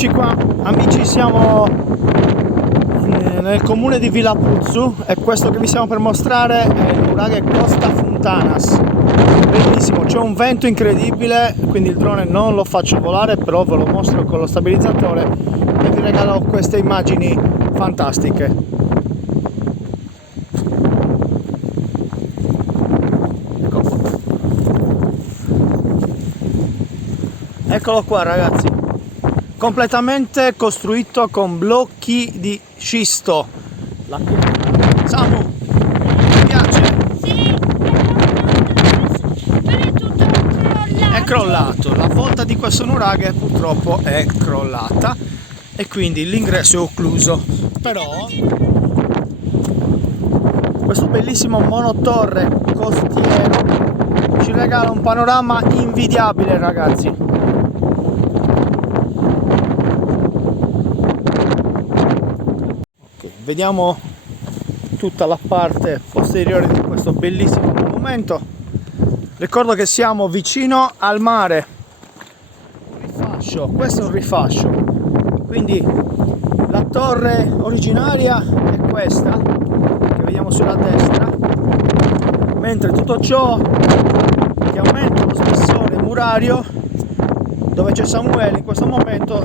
Eccoci qua amici, siamo nel comune di Villapuzzu e questo che vi stiamo per mostrare è il nuraghe Costa Funtanas. Bellissimo, c'è un vento incredibile, quindi il drone non lo faccio volare, però ve lo mostro con lo stabilizzatore e vi regalo queste immagini fantastiche. Ecco qua. Eccolo qua ragazzi, completamente costruito con blocchi di scisto. Samu, ti piace? Sì, però è tutto crollato. È crollato, la volta di questo nuraghe purtroppo è crollata e quindi l'ingresso è occluso, però questo bellissimo monotorre costiero ci regala un panorama invidiabile ragazzi. Vediamo tutta la parte posteriore di questo bellissimo monumento. Ricordo che siamo vicino al mare. Un rifascio, questo è un rifascio. Quindi la torre originaria è questa che vediamo sulla destra, mentre tutto ciò che aumenta lo spessore murario dove c'è Samuele in questo momento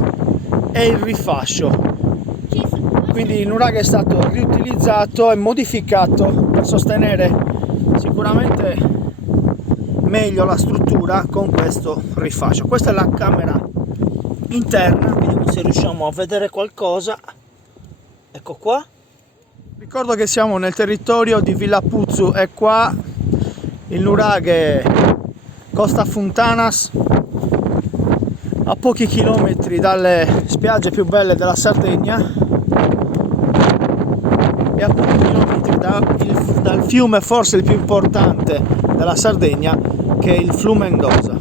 è il rifascio. Quindi il nuraghe è stato riutilizzato e modificato per sostenere sicuramente meglio la struttura con questo rifascio. Questa è la camera interna, vediamo se riusciamo a vedere qualcosa. Ecco qua. Ricordo che siamo nel territorio di Villapuzzu e qua il nuraghe Costa Funtanas, a pochi chilometri dalle spiagge più belle della Sardegna e a pochi chilometri dal fiume forse il più importante della Sardegna, che è il Flumendosa.